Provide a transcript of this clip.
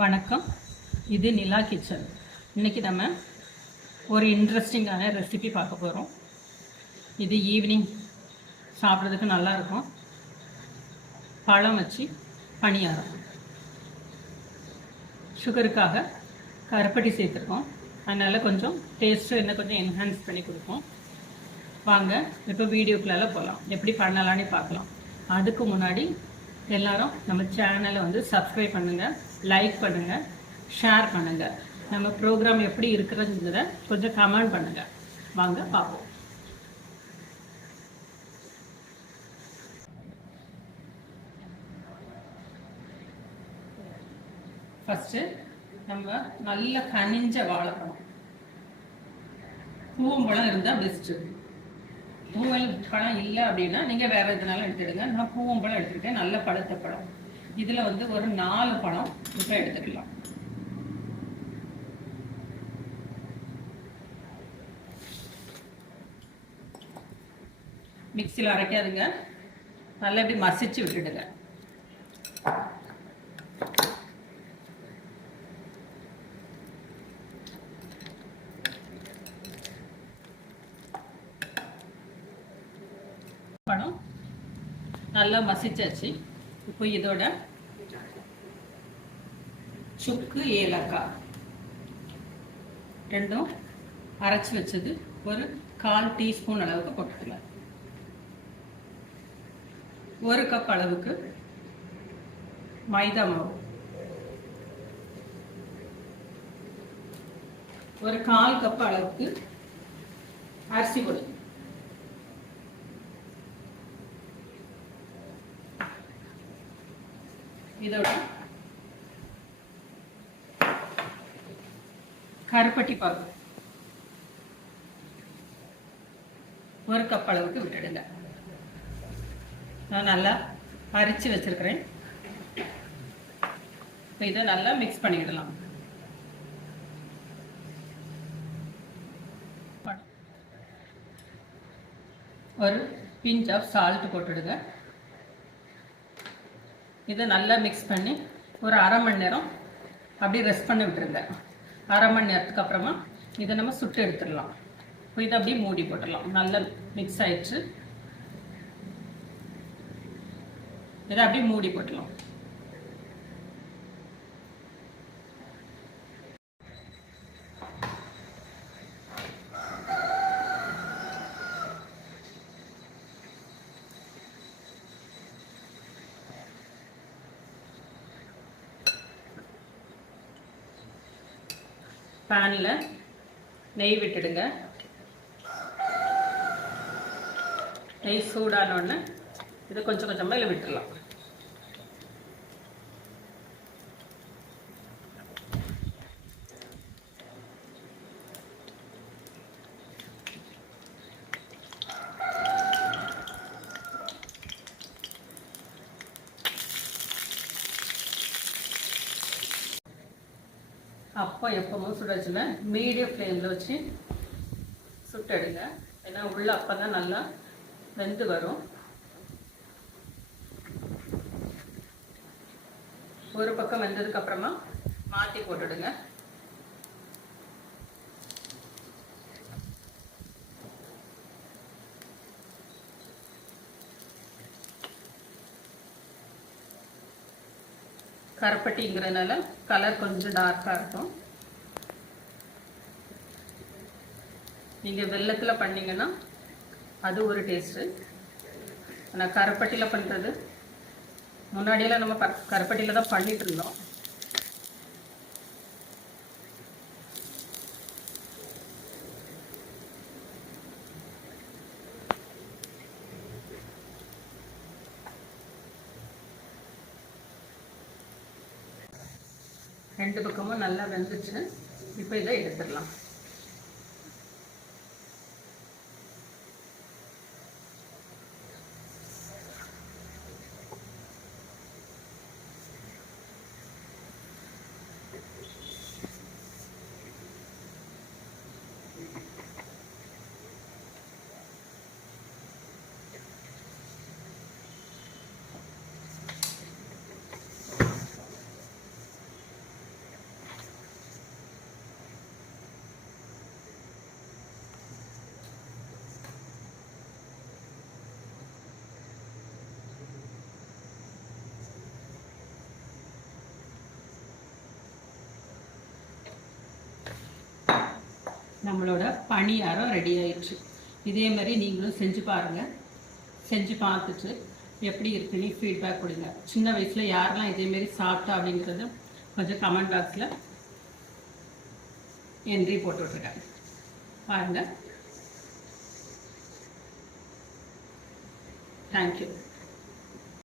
வணக்கம். இது நிலா கிச்சன். இன்றைக்கி நம்ம ஒரு இன்ட்ரெஸ்டிங்கான ரெசிபி பார்க்க போகிறோம். இது ஈவினிங் சாப்பிட்றதுக்கு நல்லாயிருக்கும். பழம் வச்சு பணியாரம். சுகருக்காக கருப்பட்டி சேர்த்துருக்கோம். அதனால் கொஞ்சம் டேஸ்ட்டு இன்னும் கொஞ்சம் என்ஹான்ஸ் பண்ணி கொடுப்போம். வாங்க இப்போ வீடியோக்குள்ளே போகலாம். எப்படி பண்ணலான்னு பார்க்கலாம். அதுக்கு முன்னாடி எல்லாரும் நம்ம சேனலை வந்து சப்ஸ்கிரைப் பண்ணுங்கள், லைக் பண்ணுங்கள், ஷேர் பண்ணுங்கள். நம்ம ப்ரோக்ராம் எப்படி இருக்கிறதுங்கிறத கொஞ்சம் கமெண்ட் பண்ணுங்கள். வாங்க பார்ப்போம். ஃபஸ்ட்டு நம்ம நல்ல கனிஞ்ச வாழைப்பழம், பூவம்பழம் இருந்தால் பெஸ்ட்டு. பூவம்பழம் இல்லை அப்படின்னா நீங்கள் வேறு எதுனாலும் எடுத்துடுங்க. நான் பூவம்பழம் எடுத்துக்கிட்டேன், நல்ல பழுத்த பழம். இதில் வந்து ஒரு 4 பழம் இப்போ எடுத்துக்கலாம். மிக்சியில் அரைக்காதுங்க, நல்லா இப்படி மசிச்சு விட்டுடுங்க. பழம் நல்லா மசிச்சாச்சு. இப்போ இதோட சுக்கு, ஏலக்காய் ரெண்டும் அரைச்சி வச்சது ஒரு 1/4 டீஸ்பூன் அளவுக்கு போட்டுக்கலாம். 1 கப் அளவுக்கு மைதா மாவு, ஒரு 1/4 கப் அளவுக்கு அரிசி பொடி, இதோட கருப்பட்டி பாகு 1 கப் அளவுக்கு விட்டுடுங்க. நான் நல்லா அரைச்சி வச்சிருக்கிறேன். இதை நல்லா மிக்ஸ் பண்ணிடலாம். ஒரு பிஞ்ச் ஆஃப் சால்ட் போட்டுடுங்க. இதை நல்லா மிக்ஸ் பண்ணி ஒரு 1/2 மணி நேரம் அப்படி ரெஸ்ட் பண்ணி விட்டுருங்க. 1/2 மணி நேரத்துக்கு அப்புறமா இதை நம்ம சுட்டு எடுத்துடலாம். இப்போ இதை அப்படியே மூடி போட்டுடலாம். நல்லா மிக்ஸ் ஆயிடுச்சு. இதை அப்படியே மூடி போட்டுடலாம். பேனில் நெய் விட்டுடுங்க. நெய் சூடானோடனே இதை கொஞ்சம் கொஞ்சமாக இதில் விட்டுடலாம். அப்போ எப்பவும் சுடச்சுல மீடியம் ஃப்ளேமில் வச்சு சுட்டெடுங்க. ஏன்னா உள்ள அப்போ தான் நல்லா வெந்து வரும். ஒரு பக்கம் வெந்ததுக்கு அப்புறமா மாற்றி போட்டுடுங்க. கருப்பட்டிங்கிறதுனால கலர் கொஞ்சம் டார்க்காக இருக்கும். நீங்கள் வெல்லத்தில் பண்ணிங்கன்னா அது ஒரு டேஸ்ட்டு. ஆனால் கருப்பட்டியில் பண்ணுறது, முன்னாடியெல்லாம் நம்ம கருப்பட்டியில் தான் பண்ணிட்டு இருந்தோம். ரெண்டு பக்கமும் நல்லா வெந்துச்சு. இப்போ இதை எடுத்துடலாம். நம்மளோட பணியாரம் ரெடி ஆயிடுச்சு. இதே மாதிரி நீங்களும் செஞ்சு பாருங்கள். செஞ்சு பார்த்துட்டு எப்படி இருக்குன்னு ஃபீட்பேக் கொடுங்க. சின்ன வயசில் யாரெல்லாம் இதேமாரி சாப்பிட்டா அப்படிங்கிறது கொஞ்சம் கமெண்ட் பாக்ஸில் என்ட்ரி போட்டு விட்ருக்கேன் பாருங்கள். தேங்க்யூ.